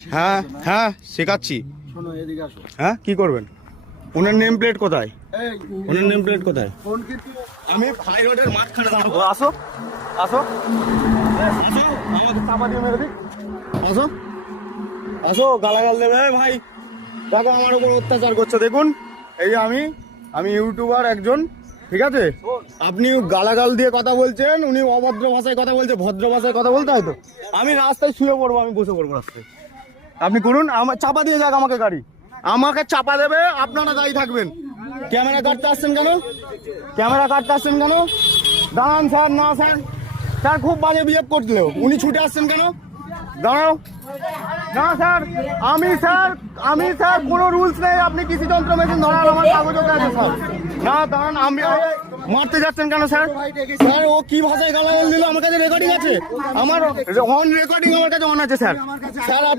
হ্যাঁ হ্যাঁ শেখাচ্ছি। শোনো এদিকে আসো। হ্যাঁ কি করবেন? ওনার নেম প্লেট কোথায়? এই ওনার নেম প্লেট কোথায়? ফোন কিন্তু আমি হাই রোডের মাঝখানে দাঁড়াবো। আসো আসো আসো, আমাকে চাপা দিয়ে মেরে দিক। আসো আসো, গালাগাল দেবে। এই ভাই দেখো আমার উপর অত্যাচার করছে, দেখুন। এই যে আমি ইউটিউবার একজন, ঠিক আছে? আপনি গালাগাল দিয়ে কথা বলছেন, উনি অভদ্র ভাষায় কথা বলছে, ভদ্র ভাষায় কথা বলতে হয় তো। আমি রাস্তায় শুয়ে পড়বো, আমি বসে পড়বো রাস্তায়। আপনি করুন, আমার চাপা দিয়ে যাক আমাকে গাড়ি, আমাকে চাপা দেবে, আপনারা দায়ী থাকবেন। ক্যামেরা কাটতে আসছেন কেন? ক্যামেরা কাটতে আসছেন কেন? দাঁড়ান স্যার। না স্যার, স্যার খুব বাজে বিহেভ করছিল, উনি ছুটে আসছেন কেন? দাঁড়াও। না স্যার, আমি স্যার কোনো রুলস নেই, আপনি কৃষি যন্ত্র মেশিন ধরার আমার কাগজও আছে স্যার। না দাঁড়ান, আমি মারতে যাচ্ছেন কেন স্যার? স্যার ও কি ভাষায় গালাগাল দিল? আমার কাছে রেকর্ডিং আছে, আমার অন রেকর্ডিং আমার কাছে অন আছে স্যার। স্যার